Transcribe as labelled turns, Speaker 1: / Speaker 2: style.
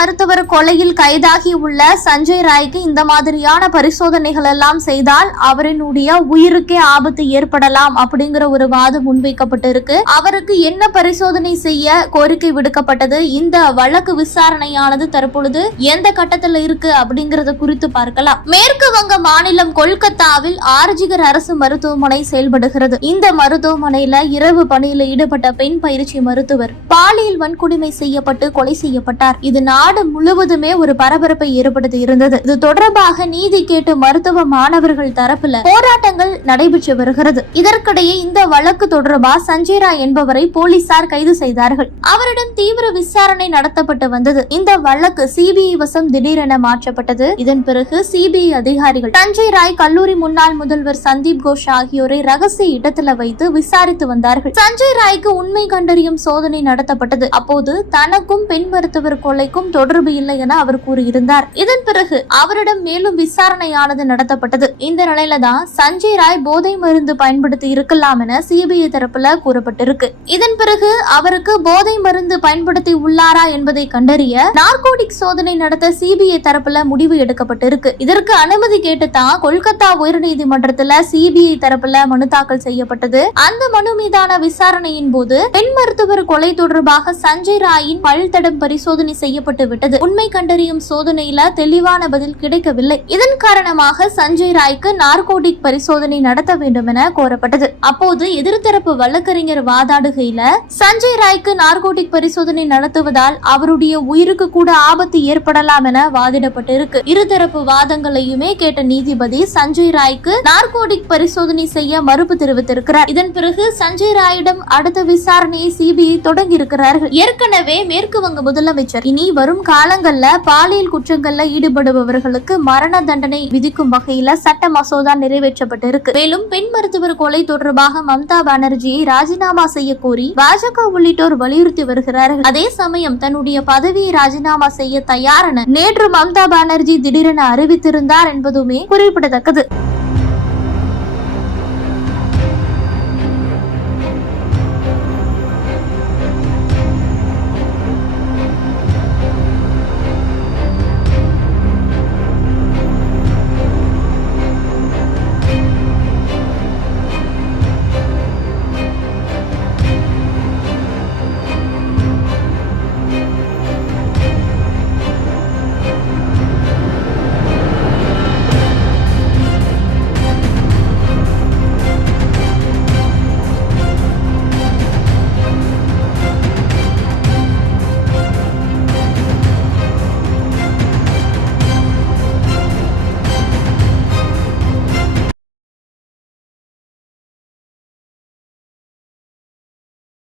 Speaker 1: மருத்துவர் கொலையில் கைதாகி உள்ள சஞ்சய் ராய்க்கு இந்த மாதிரியான பரிசோதனைகள் எல்லாம் செய்தால் அவரினுடைய உயிருக்கே ஆபத்து ஏற்படலாம் அப்படிங்கிற ஒரு வாதம் முன்வைக்கப்பட்டிருக்கு. அவருக்கு என்ன பரிசோதனை செய்ய கோரிக்கை விடுக்கப்பட்டது? இந்த வழக்கு விசாரணையானது தற்பொழுது எந்த கட்டத்தில் இருக்கு அப்படிங்கறத குறித்து பார்க்கலாம். மேற்கு வங்க மாநிலம் கொல்கத்தாவில் ஆர்ஜிகர் அரசு மருத்துவமனை செயல்படுகிறது. இந்த மருத்துவமனையில இரவு பணியில் ஈடுபட்ட பெண் பயிற்சி மருத்துவர் பாலியல் வன்கொடுமை செய்யப்பட்டு கொலை செய்யப்பட்டார். இது நாடு முழுவதுமே ஒரு பரபரப்பை ஏற்படுத்தி இருந்தது. இது தொடர்பாக நீதி கேட்டு மருத்துவ மாணவர்கள் தரப்புல போராட்டங்கள் நடைபெற்று வருகிறது. இதற்கிடையே இந்த வழக்கு தொடர்பா சஞ்சய் ராய் என்பவரை போலீசார் கைது செய்தார்கள். அவரிடம் தீவிர விசாரணை நடத்தப்பட்டு வந்தது. இந்த வழக்கு சிபிஐ வசம் திடீரென மாற்றப்பட்டது. இதன் பிறகு சிபிஐ அதிகாரிகள் சஞ்சய் ராய் கல்லூரி முன்னாள் முதல்வர் சந்தீப் கோஷ் ஆகியோரை ரகசிய இடத்துல வைத்து விசாரித்து வந்தார்கள். சஞ்சய் ராய்க்கு உண்மை கண்டறியும் சோதனை நடத்தப்பட்டது. அப்போது தனக்கும் பெண் மருத்துவர் கொலைக்கும் தொடர்பு இல்லை என அவர் கூறியிருந்தார். இதன் பிறகு அவரிடம் மேலும் விசாரணையானது நடத்தப்பட்டது. இந்த நிலையில தான் சஞ்சய் ராய் போதை மருந்து பயன்படுத்தி இருக்கலாம் என சிபிஐ தரப்புல கூறப்பட்டிருக்கு. இதன் பிறகு அவருக்கு போதை மருந்து பயன்படுத்தி உள்ளாரா என்பதை கண்டறிய நார்கோடிக் சோதனை நடத்த சிபிஐ தரப்புல முடிவு எடுக்கப்பட்டிருக்கு. இதற்கு அனுமதி கேட்டு தான் கொல்கத்தா உயர்நீதிமன்றத்துல சிபிஐ தரப்புல மனு தாக்கல் செய்யப்பட்டது. அந்த மனு மீதான விசாரணையின் போது பெண் மருத்துவர் கொலை தொடர்பாக சஞ்சய் ராயின் பல்தடம் பரிசோதனை செய்யப்பட்டு விட்டது உண்மை கண்டறியும் சோதனையில தெளிவான பதில் கிடைக்கவில்லை. இதன் காரணமாக சஞ்சய் ராய்க்கு நார்கோடிக் பரிசோதனை நடத்த வேண்டும் என கோரப்பட்டது. அப்போது எதிர்த்தரப்பு வழக்கறிஞர் வாதாடுகையில சஞ்சய் ராய்க்கு நார்கோடிக் பரிசோதனை நடத்துவதால் அவருடைய உயிருக்கு கூட ஆபத்து ஏற்படலாம் என வாதிடப்பட்டிருக்கு. இருதரப்பு வாதங்களையுமே கேட்ட நீதிபதி சஞ்சய் ராய்க்கு நார்கோடிக் பரிசோதனை செய்ய மறுப்பு தெரிவித்திருக்கிறார். இதன் பிறகு சஞ்சய் ராயிடம் அடுத்த விசாரணையை சிபிஐ தொடங்கி இருக்கிறார்கள் ஏற்கனவே மேற்கு வங்க முதலமைச்சர் இனி வரும் வரும் காலங்கள்ல பாலியல் குற்றங்கள்ல ஈடுபடுபவர்களுக்கு மரண தண்டனை விதிக்கும் வகையில சட்ட மசோதா நிறைவேற்றப்பட்டிருக்கு. மேலும் பெண் மருத்துவர் கொலை தொடர்பாக மம்தா பானர்ஜியை ராஜினாமா செய்ய கோரி பாஜக உள்ளிட்டோர் வலியுறுத்தி வருகிறார்கள். அதே சமயம் தன்னுடைய பதவியை ராஜினாமா செய்ய தயாரென நேற்று மம்தா பானர்ஜி திடீரென அறிவித்திருந்தார் என்பதுமே குறிப்பிடத்தக்கது.